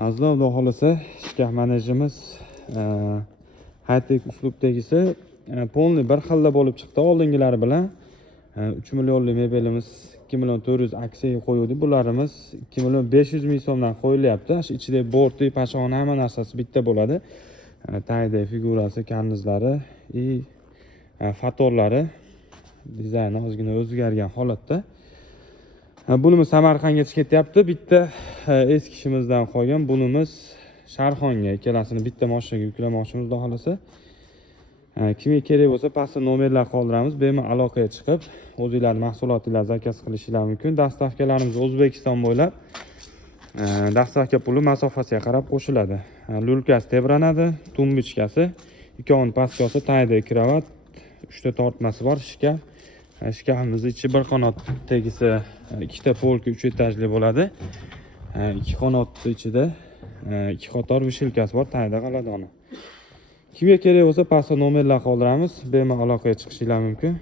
Azizlar, Xudo xohlasa shikaf manejimiz high-tech uslubdagisi polni bir xilda bo'lib chiqdi oldingilari bilan. 3 millionlik mebelimiz 2 million 400 aksiyaga qo'ydik. Bularimiz 2 million 500 ming so'mdan qo'yilyapti. Shu ichida borti, pashoni hamma narsasi bitta bo'ladi. Tagida figurasi, karnizlari va fatorlari dizayni ozgina o'zgargan holatda. Bunimiz Samarqandga ketyapti. Bitta eski ishimizdan qolgan bunimiz Sharxonga, ikkalasini bitta mashinaga yuklamoqchimiz, xudo xolasa. Kimga kerak bo'lsa, pastda nomerlar qoldiramiz. Bemalol aloqaga chiqib, o'zingizlarning mahsulotingizni zakaz qilishingiz mumkin. Dastavkalarimiz O'zbekiston bo'ylab. Dastavka puli masofasiga qarab qo'shiladi. Lulkasi tebranadi, tumbichkasi, ikkovini pastga olsa, tagida kravat, 3 ta tortmasi bor, shkaf. Shkafimiz ichi bir qanot tegisi, ikkita polka 3 etajli bo'ladi. Ikki qanotni ichida ikki qator vishilkasi bor, tagida g'aladoni. Kimga kerak bo'lsa, pastda nomerlar qoldiramiz. Bemalol aloqaga chiqishingiz mumkin.